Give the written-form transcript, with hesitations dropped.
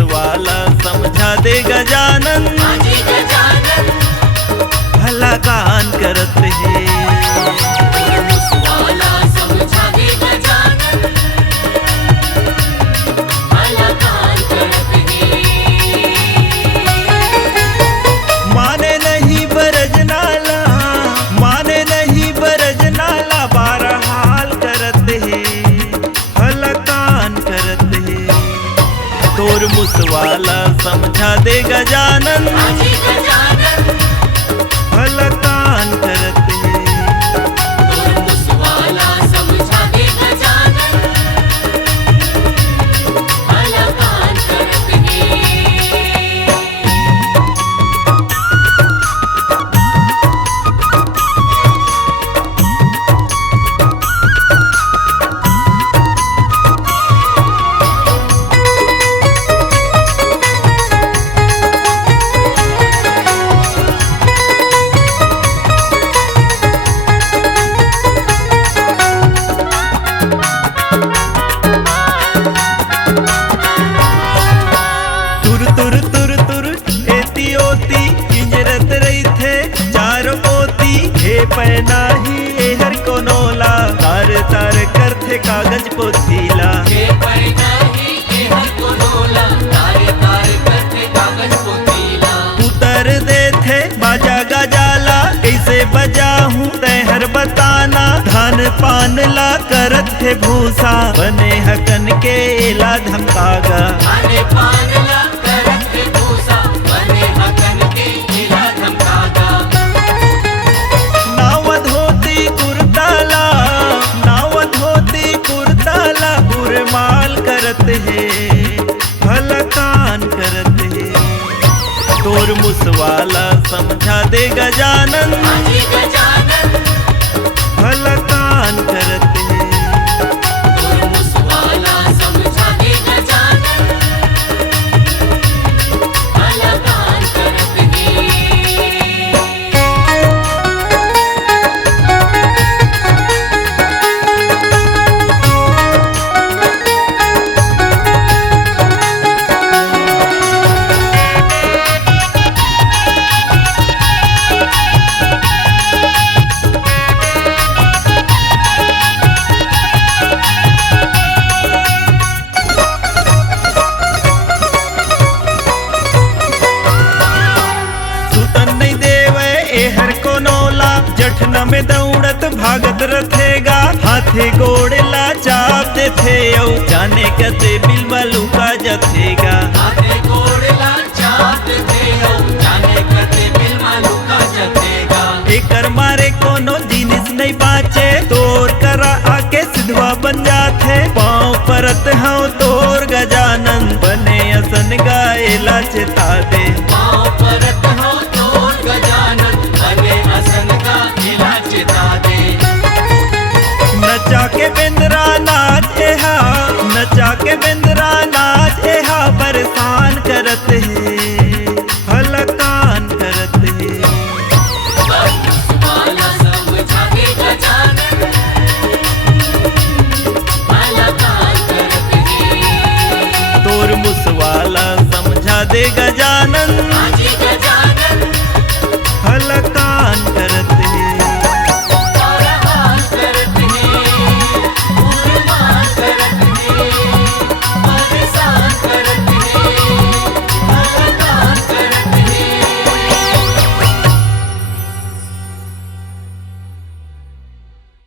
मुसवाला समझा दे गजानन, भला कान करत है। मुसवाला समझा दे गजानन, भला कान करत है। माने नहीं बरजनाला, माने नहीं बरजनाला, बारह हाल करत है, भला कान करत है। तोर मुसवाला समझा दे गजानन, भला कान करत है। मुसवाला समझा दे गजानन, भला कान करत है। तुर तुर तुर तुर एती ओती किंजरत रही थे चार पोती, हे पैना ही एहर कोनोला, तार तार कर थे कागज पोथीला। हे पैना ही एहर कोनोला, तारे तारे करते कागज पोतीला। उतर दे थे बाजा गजाला, कैसे बजा हूँ तैहर बताना। धान पान ला करत है भूसा, बने हकन के एला धमकागा। आने पानला करत है भूसा, बने हकन के इला धमकागा। नाव धोती कुर्ताला, नाव धोती कुर्ताला, उरमाल करत है, भला कान करत है। तोर मुसवाला समझा दे गजानन, आजी गजानन, भला कान करत है। तोर मुसवाला समझा दे गजानन, भला कान करत है। सुतन नहीं देवे एहर कोनोला, जठन में दौड़त भागत रथेगा। हाथे गोड़ेला चाप दे थे औ, जाने कते बिलवा लुका जथेगा। आते गोड़ला चाहत थे ओ, जाने कते बिलमा लुका जतेगा। एकर मारे कोनो जिनिस नहीं बाचे, तोर करा आके सिधवा बन जाथे। पाँव परत हूँ तोर गजानन, बने असन गाएला चेता दे। पाँव परत हो तोर गजानन, बने असन का इला चिता दे। नचा के बेंदरा नाच एहा, नचा के बेंदरा